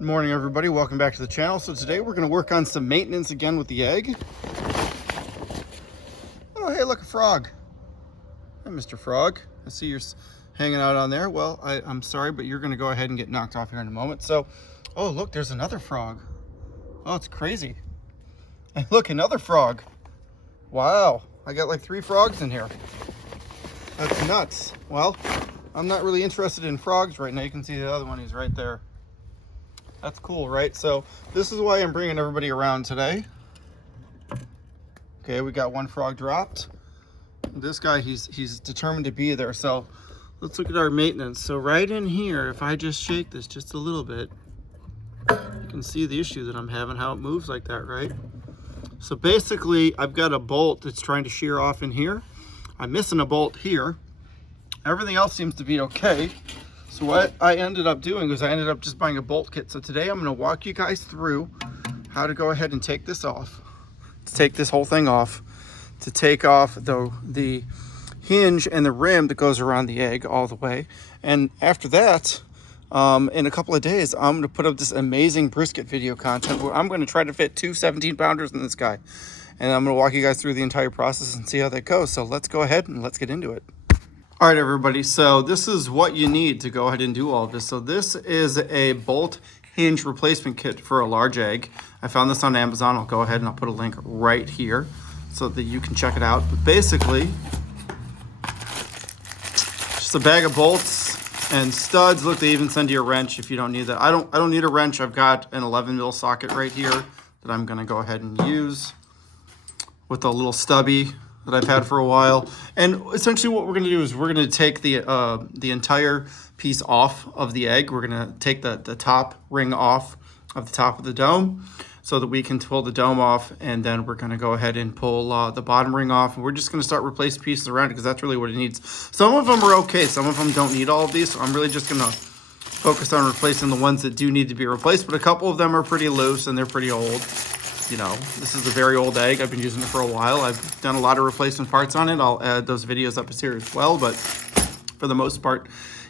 Good morning, everybody. Welcome back to the channel. So today we're going to work on some maintenance again with the egg. Oh, hey, look, a frog. Hey, Mr. Frog. I see you're hanging out on there. Well, I'm sorry, but you're going to go ahead and get knocked off here in a moment. So, oh, look, there's another frog. Oh, it's crazy. And look, another frog. Wow, I got like 3 frogs in here. That's nuts. Well, I'm not really interested in frogs right now. You can see the other one, he's right there. That's cool, right? So this is why I'm bringing everybody around today. Okay, we got 1 frog dropped. This guy, he's determined to be there. So let's look at our maintenance. So right in here, if I just shake this just a little bit, you can see the issue that I'm having, how it moves like that, right? So basically, I've got a bolt that's trying to shear off in here. I'm missing a bolt here. Everything else seems to be okay. So what I ended up doing was I ended up just buying a bolt kit. So today I'm going to walk you guys through how to go ahead and take this off, to take this whole thing off, to take off the hinge and the rim that goes around the egg all the way. And after that, in a couple of days, I'm going to put up this amazing brisket video content where I'm going to try to fit 2 17-pounders in this guy. And I'm going to walk you guys through the entire process and see how that goes. So let's go ahead and let's get into it. All right, everybody, so this is what you need to go ahead and do all of this. So this is a bolt hinge replacement kit for a large egg. I found this on Amazon. I'll go ahead and I'll put a link right here so that you can check it out. But basically, just a bag of bolts and studs. Look, they even send you a wrench if you don't need that. I don't need a wrench. I've got an 11 socket right here that I'm gonna go ahead and use with a little stubby that I've had for a while. And essentially what we're going to do is we're going to take the entire piece off of the egg. We're going to take the top ring off of the top of the dome so that we can pull the dome off, and then we're going to go ahead and pull the bottom ring off, and we're just going to start replacing pieces around it because that's really what it needs. Some of them are okay. Some of them don't need all of these, so I'm really just going to focus on replacing the ones that do need to be replaced, but a couple of them are pretty loose and they're pretty old. You know, this is a very old egg. I've been using it for a while. I've done a lot of replacement parts on it. I'll add those videos up here as well. But for the most part,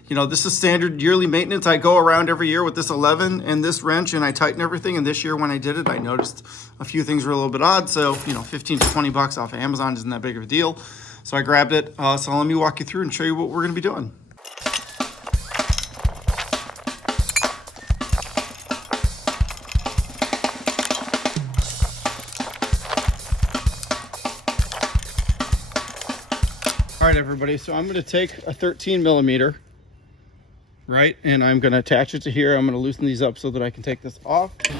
you know, this is standard yearly maintenance. I go around every year with this 11 and this wrench and I tighten everything. And this year when I did it, I noticed a few things were a little bit odd. So, you know, 15 to 20 bucks off of Amazon isn't that big of a deal. So I grabbed it. So let me walk you through and show you what we're going to be doing. All right, everybody, so I'm going to take a 13 millimeter, right, and I'm going to attach it to here. I'm going to loosen these up so that I can take this off. I'm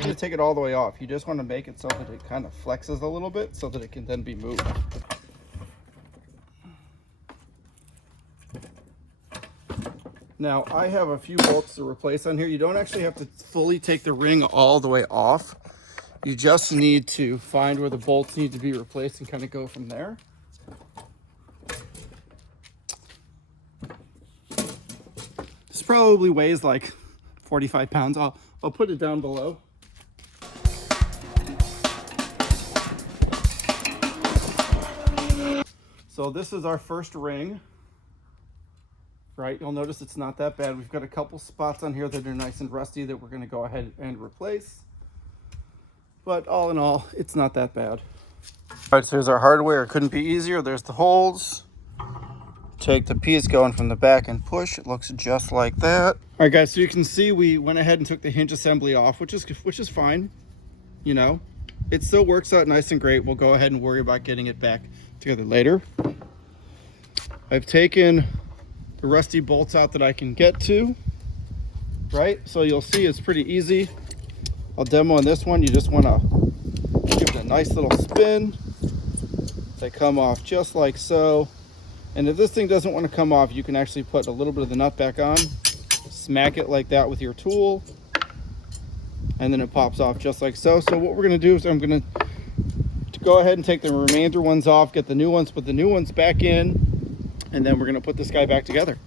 going to take it all the way off. You just want to make it so that it kind of flexes a little bit so that it can then be moved. Now, I have a few bolts to replace on here. You don't actually have to fully take the ring all the way off. You just need to find where the bolts need to be replaced and kind of go from there. This probably weighs like 45 pounds. I'll put it down below. So this is our first ring, right? You'll notice it's not that bad. We've got a couple spots on here that are nice and rusty that we're going to go ahead and replace. But all in all, it's not that bad. All right, so here's our hardware. It couldn't be easier. There's the holes. Take the piece going from the back and push. It looks just like that. All right, guys, so you can see we went ahead and took the hinge assembly off, which is fine. You know, it still works out nice and great. We'll go ahead and worry about getting it back together later. I've taken the rusty bolts out that I can get to, right? So you'll see it's pretty easy. I'll demo on this one. You just want to give it a nice little spin. They come off just like so. And if this thing doesn't want to come off, you can actually put a little bit of the nut back on, smack it like that with your tool, and then it pops off just like so. So what we're going to do is I'm going to go ahead and take the remainder ones off, get the new ones, put the new ones back in, and then we're going to put this guy back together.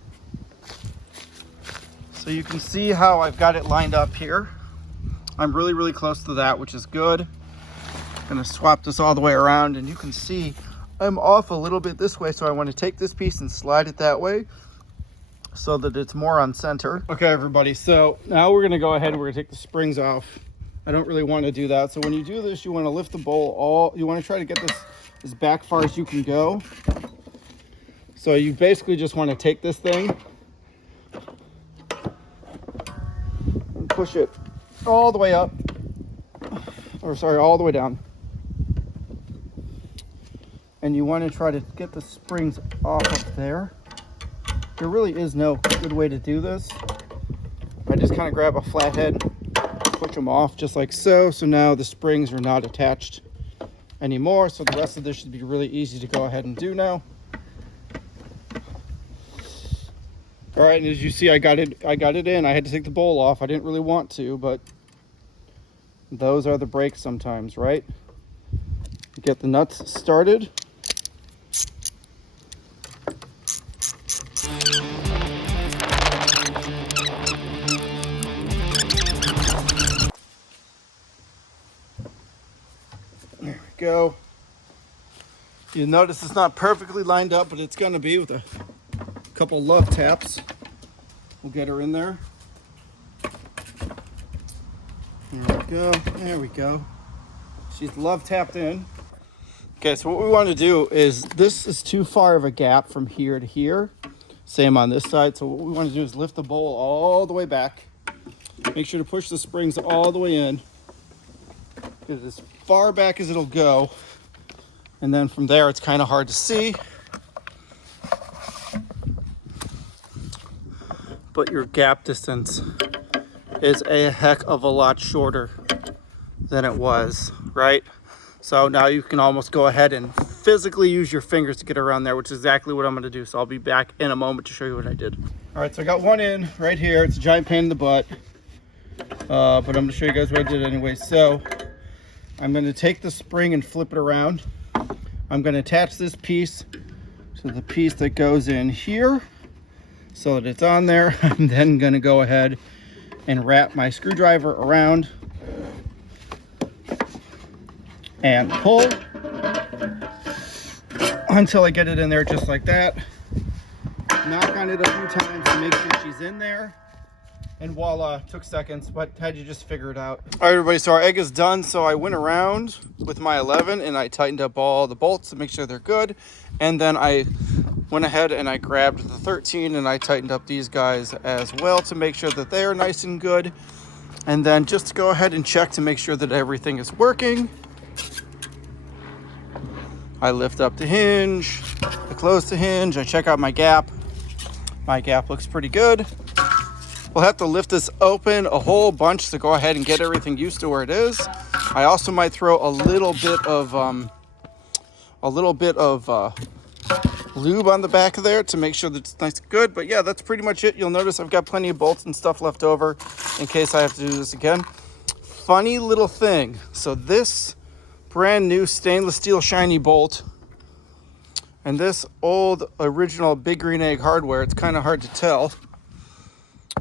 So you can see how I've got it lined up here. I'm really, really close to that, which is good. I'm gonna swap this all the way around, and you can see I'm off a little bit this way, so I want to take this piece and slide it that way so that it's more on center. Okay, everybody, so now we're gonna go ahead and we're gonna take the springs off. I don't really want to do that. So when you do this, you want to lift the bowl you want to try to get this as back far as you can go. So you basically just want to take this thing and push it all the way up, or sorry, all the way down. And you want to try to get the springs off up there. There really is no good way to do this. I just kind of grab a flathead, push them off just like so. So now the springs are not attached anymore. So the rest of this should be really easy to go ahead and do now. All right, and as you see, I got it in. I had to take the bowl off. I didn't really want to, but those are the breaks sometimes, right? Get the nuts started. There we go. You notice it's not perfectly lined up, but it's going to be with a couple love taps. We'll get her in there. There we go. There we go. She's love tapped in. Okay, so what we want to do is, this is too far of a gap from here to here. Same on this side. So what we want to do is lift the bowl all the way back. Make sure to push the springs all the way in. Get it as far back as it'll go. And then from there, it's kind of hard to see. But your gap distance is a heck of a lot shorter than it was, right? So now you can almost go ahead and physically use your fingers to get around there, which is exactly what I'm going to do. So I'll be back in a moment to show you what I did. All right, so I got one in right here. It's a giant pain in the butt, but I'm going to show you guys what I did anyway. So I'm going to take the spring and flip it around. I'm going to attach this piece to the piece that goes in here so that it's on there. I'm then going to go ahead and wrap my screwdriver around and pull until I get it in there just like that. Knock on it a few times to make sure she's in there, and voila, took seconds, but had you just figure it out. All right, everybody, so our egg is done. So I went around with my 11 and I tightened up all the bolts to make sure they're good, and then I went ahead and I grabbed the 13 and I tightened up these guys as well to make sure that they are nice and good. And then just to go ahead and check to make sure that everything is working, I lift up the hinge, I close the hinge, I check out my gap. My gap looks pretty good. We'll have to lift this open a whole bunch to go ahead and get everything used to where it is. I also might throw a little bit of lube on the back of there to make sure that it's nice and good. But yeah, that's pretty much it. You'll notice I've got plenty of bolts and stuff left over in case I have to do this again. Funny little thing. So this brand new stainless steel shiny bolt and this old original Big Green Egg hardware, it's kind of hard to tell.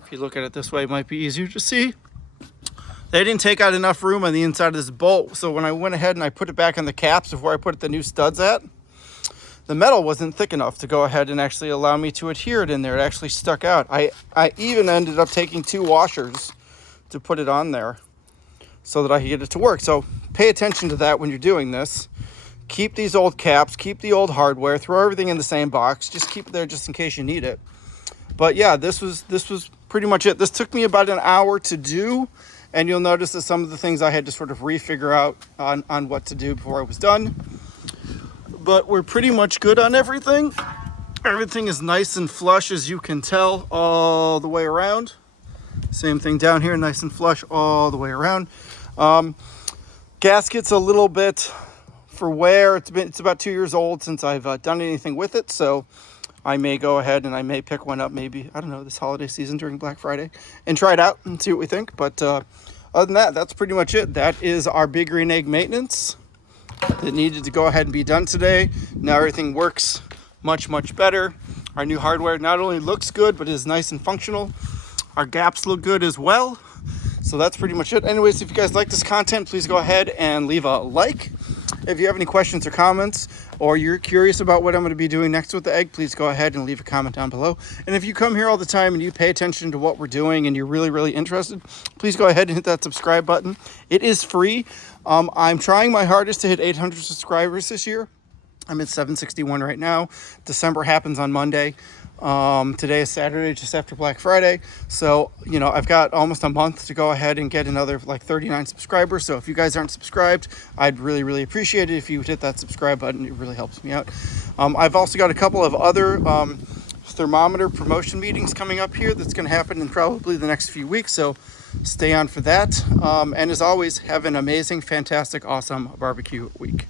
If you look at it this way, it might be easier to see. They didn't take out enough room on the inside of this bolt, so when I went ahead and I put it back on the caps before I put the new studs at, the metal wasn't thick enough to go ahead and actually allow me to adhere it in there. It actually stuck out. I even ended up taking 2 washers to put it on there so that I could get it to work. So pay attention to that when you're doing this. Keep these old caps, keep the old hardware, throw everything in the same box. Just keep it there just in case you need it. But yeah, this was pretty much it. This took me about an hour to do, and you'll notice that some of the things I had to sort of refigure out on what to do before I was done. But we're pretty much good on everything. Everything is nice and flush, as you can tell, all the way around. Same thing down here, nice and flush all the way around. Gasket's a little bit for wear. It's about 2 years old since I've done anything with it, so I may go ahead and I may pick one up maybe, I don't know, this holiday season during Black Friday and try it out and see what we think. But other than that, that's pretty much it. That is our Big Green Egg maintenance that needed to go ahead and be done today. Now everything works much, much better. Our new hardware not only looks good, but is nice and functional. Our gaps look good as well. So that's pretty much it. Anyways, if you guys like this content, please go ahead and leave a like. If you have any questions or comments, or you're curious about what I'm going to be doing next with the egg, please go ahead and leave a comment down below. And if you come here all the time and you pay attention to what we're doing and you're really, really interested, please go ahead and hit that subscribe button. It is free. I'm trying my hardest to hit 800 subscribers this year. I'm at 761 right now. December happens on Monday. Today is Saturday, just after Black Friday. So, you know, I've got almost a month to go ahead and get another like 39 subscribers. So if you guys aren't subscribed, I'd really, really appreciate it if you would hit that subscribe button. It really helps me out. I've also got a couple of other thermometer promotion meetings coming up here that's going to happen in probably the next few weeks. So stay on for that. And as always, have an amazing, fantastic, awesome barbecue week.